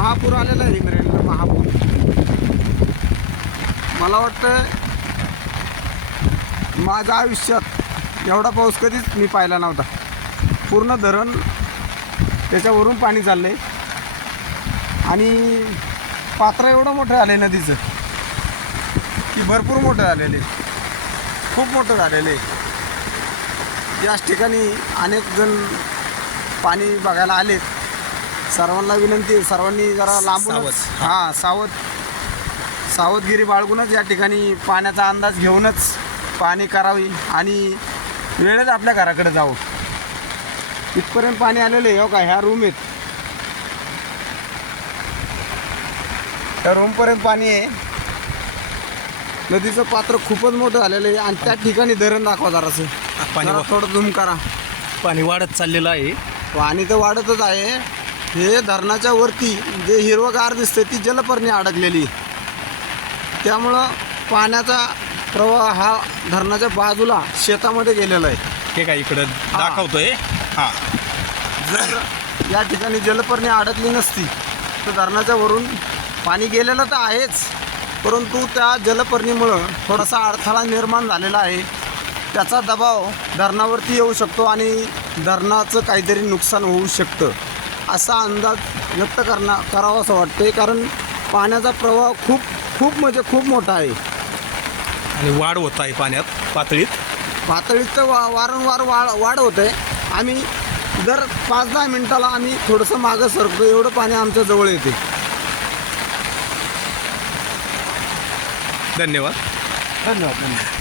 महापूर आलेला आहे इंद्रायणीला, महापूर. मला वाटतं माझ्या आयुष्यात एवढा पाऊस कधीच मी पाहिला नव्हता. पूर्ण धरण त्याच्यावरून पाणी चाललं आहे आणि पात्र एवढं मोठं आलं आहे नदीचं की भरपूर मोठं झालेलं आहे, खूप मोठं झालेलं आहे. याच ठिकाणी अनेक जण पाणी बघायला आलेत. सर्वांना विनंती आहे, सर्वांनी जरा लांबूनच सावधगिरी बाळगूनच या ठिकाणी पाण्याचा अंदाज घेऊनच पाणी करावी आणि वेळेत आपल्या घराकडे जावं. इथपर्यंत पाणी आलेलं आहे. हो का, ह्या रूम आहेत, त्या रूमपर्यंत पाणी आहे. नदीचं पात्र खूपच मोठं झालेलं आहे आणि त्या ठिकाणी धरण दाखवा जरासं. पाणी थोडं झूम करा. पाणी वाढत चाललेलं आहे. पाणी तर वाढतच आहे. हे धरणाच्या वरती जे हिरवगार दिसते ती जलपर्णी अडकलेली, त्यामुळं पाण्याचा प्रवाह हा धरणाच्या बाजूला शेतामध्ये गेलेला आहे. हे काय इकडं दाखवतोय. हां, जर या ठिकाणी जलपर्णी अडकली नसती तर धरणाच्या वरून पाणी गेलेलं तर आहेच, परंतु त्या जलपर्णीमुळं थोडासा अडथळा निर्माण झालेला आहे. त्याचा दबाव धरणावरती येऊ शकतो आणि धरणाचं काहीतरी नुकसान होऊ शकतं असा अंदाज व्यक्त करावा असं वाटतं. कारण पाण्याचा प्रवाह खूप म्हणजे खूप मोठा आहे आणि वाढ होत आहे पाण्यात पातळीत तर वारंवार वाढ होते. आम्ही दर 5-10 मिनिटाला आम्ही थोडंसं मागं सरकतो, एवढं पाणी आमच्या जवळ येते. धन्यवाद. धन्यवाद.